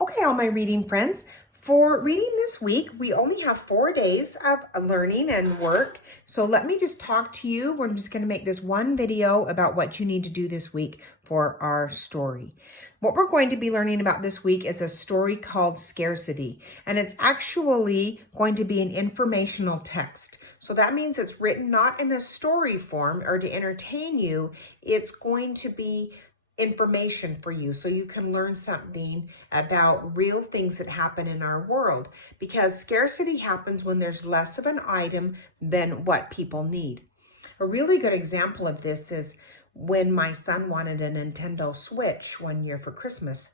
Okay, all my reading friends, for reading this week, we only have 4 days of learning and work. So let me just talk to you. We're just going to make this one video about what you need to do this week for our story. What we're going to be learning about this week is a story called Scarcity, and it's actually going to be an informational text. So that means it's written not in a story form or to entertain you. It's going to be information for you so you can learn something about real things that happen in our world, because scarcity happens when there's less of an item than what people need. A really good example of this is when my son wanted a Nintendo Switch one year for Christmas.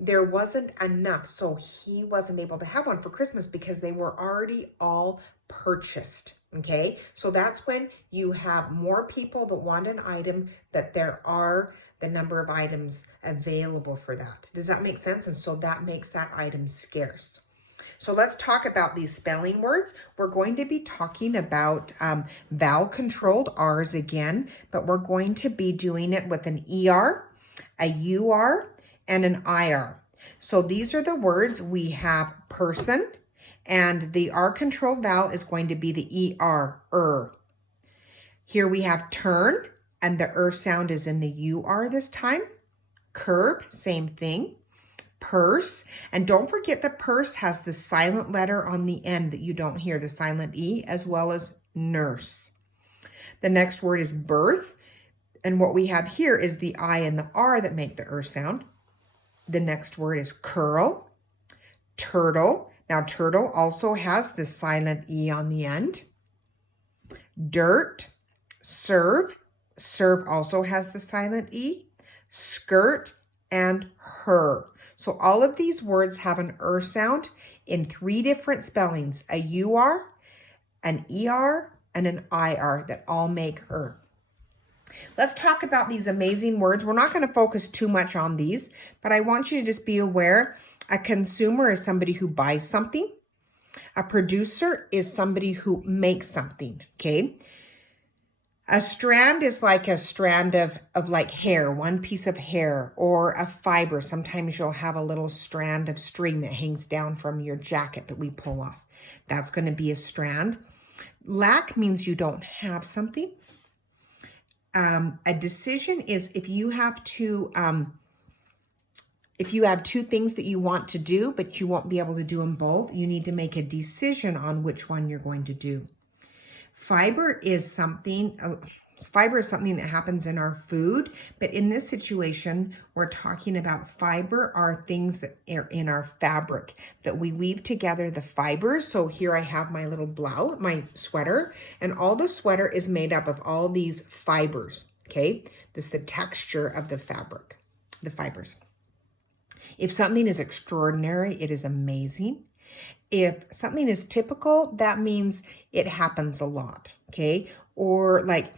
There wasn't enough, so he wasn't able to have one for Christmas because they were already all purchased. Okay, so that's when you have more people that want an item that there are the number of items available for that. Does that make sense? And so that makes that item scarce. So let's talk about these spelling words. We're going to be talking about vowel-controlled R's again, but we're going to be doing it with an ER, a UR, and an IR. So these are the words. We have person, and the R-controlled vowel is going to be the ER. Here we have turn, and the sound is in the UR this time. Curb, same thing. Purse, and don't forget the purse has the silent letter on the end that you don't hear, the silent E, as well as nurse. The next word is birth, and what we have here is the I and the R that make the sound. The next word is curl, turtle. Now turtle also has the silent E on the end. Dirt, serve. Serve also has the silent E. Skirt, and her. So all of these words have an sound in 3 different spellings, a UR, an ER, and an IR that all make Let's talk about these amazing words. We're not going to focus too much on these, but I want you to just be aware. A consumer is somebody who buys something. A producer is somebody who makes something, okay? A strand is like a strand of like hair, one piece of hair, or a fiber. Sometimes you'll have a little strand of string that hangs down from your jacket that we pull off. That's going to be a strand. Lack means you don't have something. A decision is if you have two things that you want to do, but you won't be able to do them both, you need to make a decision on which one you're going to do. Fiber is something that happens in our food, but in this situation, we're talking about fiber are things that are in our fabric that we weave together the fibers. So here I have my little blouse, my sweater, and all the sweater is made up of all these fibers, okay? This is the texture of the fabric, the fibers. If something is extraordinary, it is amazing. If something is typical, that means it happens a lot, okay? Or like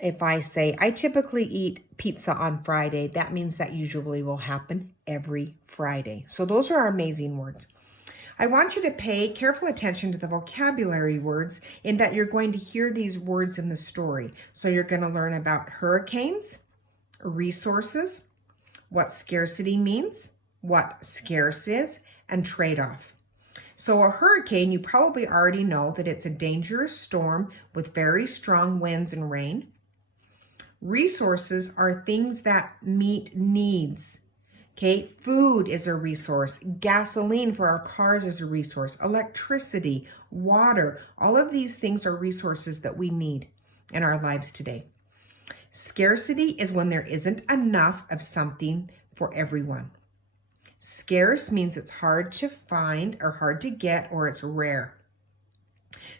if I say, I typically eat pizza on Friday, that means that usually will happen every Friday. So those are our amazing words. I want you to pay careful attention to the vocabulary words in that you're going to hear these words in the story. So you're going to learn about hurricanes, resources, what scarcity means, what scarce is, and trade-off. So a hurricane, you probably already know that it's a dangerous storm with very strong winds and rain. Resources are things that meet needs. Okay, food is a resource. Gasoline for our cars is a resource. Electricity, water, all of these things are resources that we need in our lives today. Scarcity is when there isn't enough of something for everyone. Scarce means it's hard to find or hard to get, or it's rare.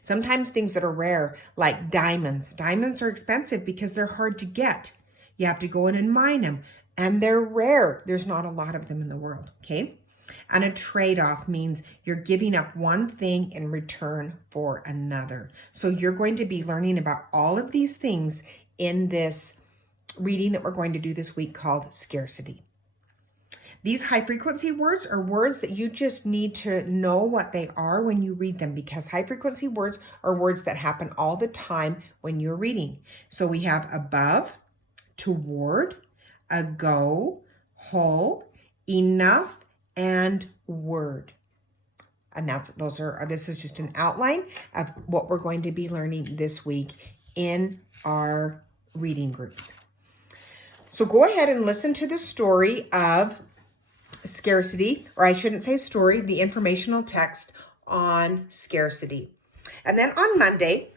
Sometimes things that are rare, like diamonds. Diamonds are expensive because they're hard to get. You have to go in and mine them, and they're rare. There's not a lot of them in the world, okay? And a trade-off means you're giving up one thing in return for another. So you're going to be learning about all of these things in this reading that we're going to do this week called Scarcity. These high frequency words are words that you just need to know what they are when you read them, because high frequency words are words that happen all the time when you're reading. So we have above, toward, ago, whole, enough, and word. And this is just an outline of what we're going to be learning this week in our reading groups. So go ahead and listen to the story of scarcity, or I shouldn't say story, the informational text on scarcity. And then on Monday,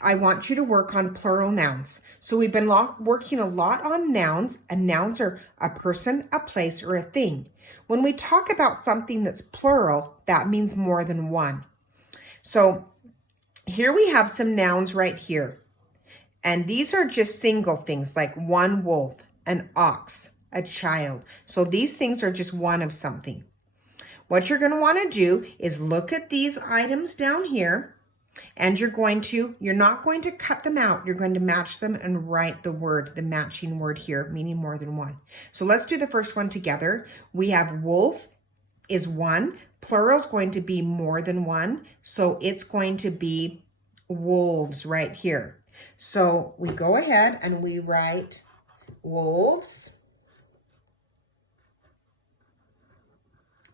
I want you to work on plural nouns. So we've been working a lot on nouns, and nouns are a person, a place, or a thing. When we talk about something that's plural, that means more than one. So here we have some nouns right here. And these are just single things like one wolf, an ox, a child. So these things are just one of something. What you're going to want to do is look at these items down here, and you're not going to cut them out. You're going to match them and write the matching word here, meaning more than one. So let's do the first one together. We have wolf is one. Plural is going to be more than one. So it's going to be wolves right here. So we go ahead and we write wolves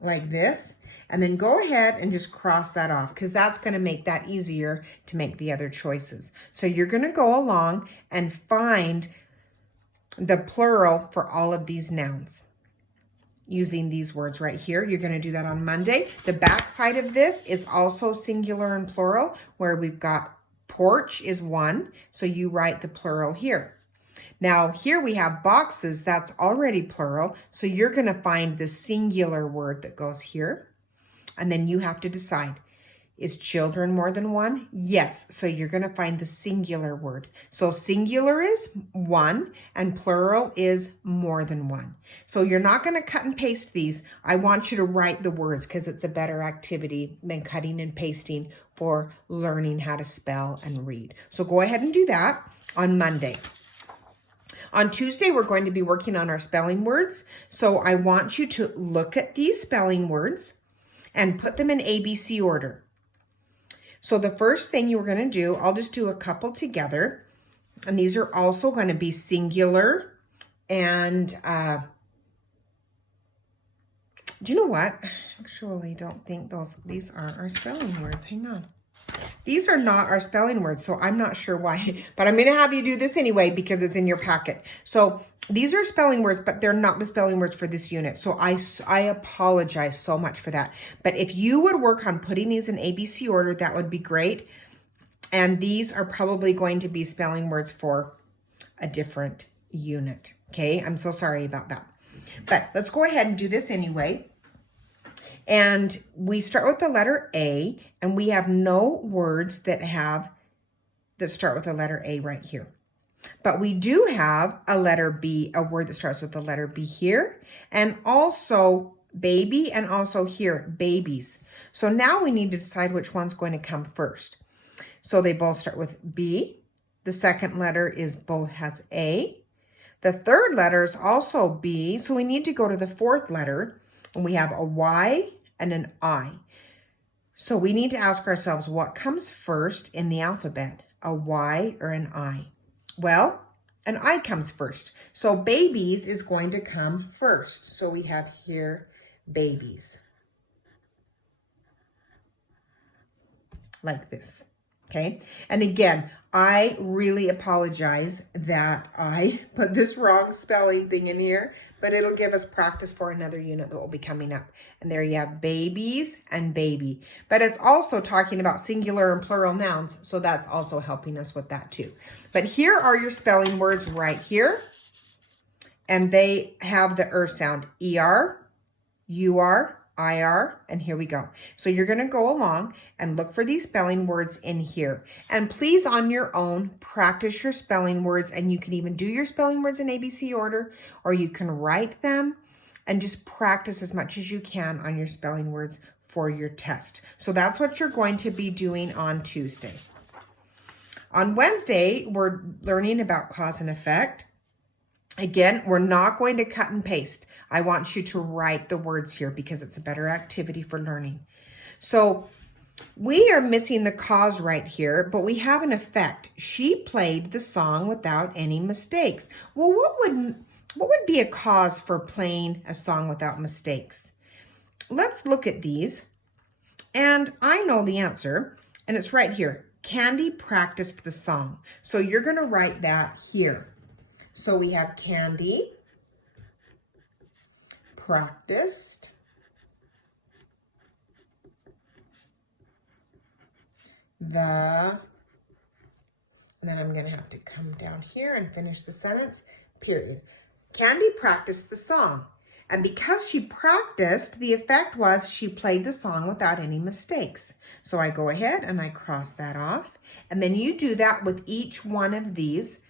like this, and then go ahead and just cross that off, because that's going to make that easier to make the other choices. So you're going to go along and find the plural for all of these nouns using these words right here. You're going to do that on Monday. The back side of this is also singular and plural, where we've got porch is one, so you write the plural here. Now here we have boxes, that's already plural, so you're going to find the singular word that goes here, and then you have to decide, is children more than one? Yes, so you're going to find the singular word. So singular is one and plural is more than one. So you're not going to cut and paste these. I want you to write the words, because it's a better activity than cutting and pasting for learning how to spell and read. So go ahead and do that on Monday. On Tuesday, we're going to be working on our spelling words. So I want you to look at these spelling words and put them in ABC order. So the first thing you're going to do, I'll just do a couple together. And these are also going to be singular. And do you know what? Actually, don't think these are our spelling words. Hang on. These are not our spelling words, so I'm not sure why, but I'm going to have you do this anyway because it's in your packet. So these are spelling words, but they're not the spelling words for this unit. So I apologize so much for that. But if you would work on putting these in ABC order, that would be great. And these are probably going to be spelling words for a different unit. Okay, I'm so sorry about that. But let's go ahead and do this anyway. And we start with the letter A, and we have no words that start with the letter A right here. But we do have a letter B, a word that starts with the letter B here, and also baby, and also here, babies. So now we need to decide which one's going to come first. So they both start with B. The second letter has A. The third letter is also B, so we need to go to the fourth letter. And we have a Y and an I. So we need to ask ourselves, what comes first in the alphabet, a Y or an I? Well, an I comes first. So babies is going to come first. So we have here babies. Like this. Okay, and again, I really apologize that I put this wrong spelling thing in here, but it'll give us practice for another unit that will be coming up. And there you have babies and baby. But it's also talking about singular and plural nouns, so that's also helping us with that too. But here are your spelling words right here, and they have the sound, ER, UR, IR, and here we go. So you're going to go along and look for these spelling words in here. And please, on your own, practice your spelling words, and you can even do your spelling words in ABC order, or you can write them and just practice as much as you can on your spelling words for your test. So that's what you're going to be doing on Tuesday. On Wednesday, we're learning about cause and effect. Again, we're not going to cut and paste. I want you to write the words here because it's a better activity for learning. So we are missing the cause right here, but we have an effect. She played the song without any mistakes. Well, what would be a cause for playing a song without mistakes? let's look at these. And I know the answer, and it's right here. Candy practiced the song. So you're going to write that here. So we have Candy practiced and then I'm going to have to come down here and finish the sentence, period. Candy practiced the song. And because she practiced, the effect was she played the song without any mistakes. So I go ahead and I cross that off. And then you do that with each one of these,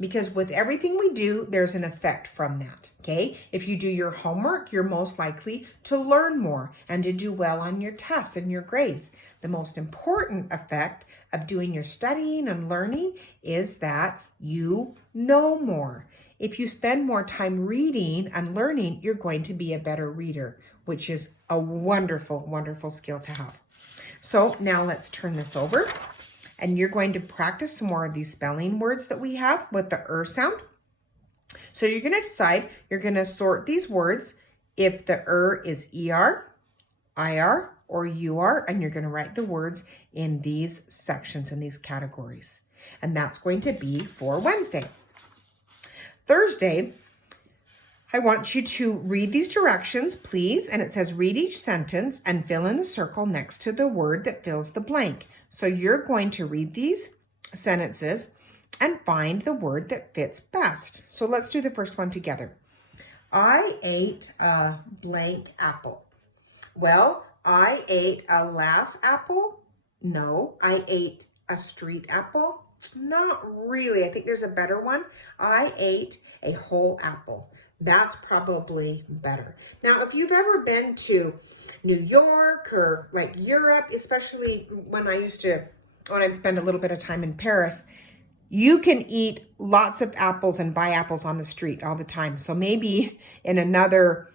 because with everything we do, there's an effect from that, okay? If you do your homework, you're most likely to learn more and to do well on your tests and your grades. The most important effect of doing your studying and learning is that you know more. If you spend more time reading and learning, you're going to be a better reader, which is a wonderful, wonderful skill to have. So now let's turn this over. And you're going to practice some more of these spelling words that we have with the sound. So you're going to decide, you're going to sort these words if the is ER, IR, or UR, and you're going to write the words in these sections, in these categories. And that's going to be for Wednesday. Thursday, I want you to read these directions, please. And it says, read each sentence and fill in the circle next to the word that fills the blank. So you're going to read these sentences and find the word that fits best. So let's do the first one together. I ate a blank apple. Well, I ate a laugh apple. No, I ate a street apple. Not really. I think there's a better one. I ate a whole apple. That's probably better. Now, if you've ever been to New York or like Europe, especially when I've spent a little bit of time in Paris, you can eat lots of apples and buy apples on the street all the time. So maybe in another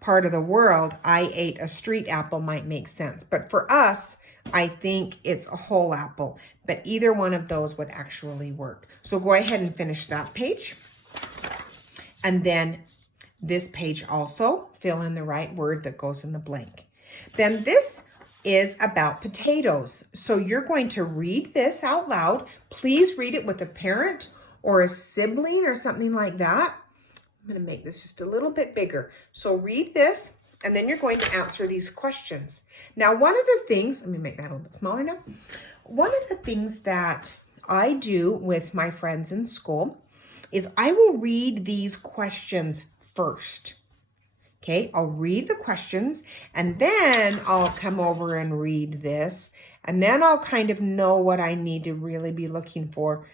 part of the world, I ate a street apple might make sense. But for us, I think it's a whole apple. But either one of those would actually work. So go ahead and finish that page. And then this page also, fill in the right word that goes in the blank. Then this is about potatoes. So you're going to read this out loud. Please read it with a parent or a sibling or something like that. I'm going to make this just a little bit bigger. So read this, and then you're going to answer these questions. Now, one of the things, let me make that a little bit smaller now. One of the things that I do with my friends in school is I will read these questions first. Okay, I'll read the questions and then I'll come over and read this, and then I'll kind of know what I need to really be looking for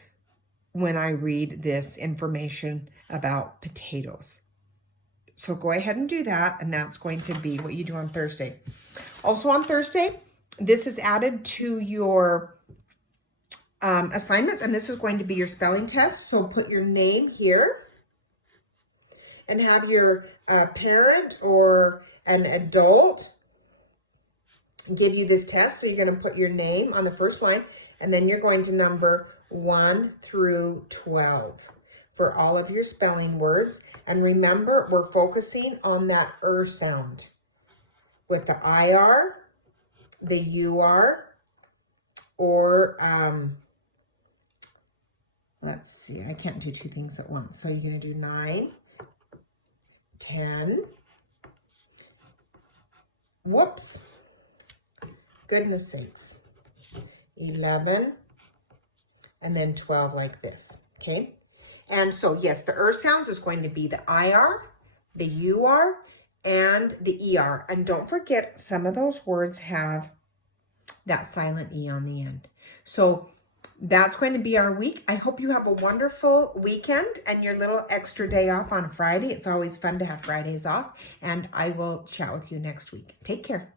when I read this information about potatoes. So go ahead and do that, and that's going to be what you do on Thursday. Also on Thursday, this is added to your assignments, and this is going to be your spelling test. So put your name here and have your parent or an adult give you this test. So you're going to put your name on the first line, and then you're going to number 1 through 12 for all of your spelling words. And remember, we're focusing on that sound with the IR, the UR, or let's see, I can't do two things at once. So you're going to do 9, 10, whoops, goodness sakes, 11, and then 12 like this, okay? And so, yes, the sounds is going to be the IR, the UR, and the ER. And don't forget, some of those words have that silent E on the end. So that's going to be our week. I hope you have a wonderful weekend and your little extra day off on Friday. It's always fun to have Fridays off. And I will chat with you next week. Take care.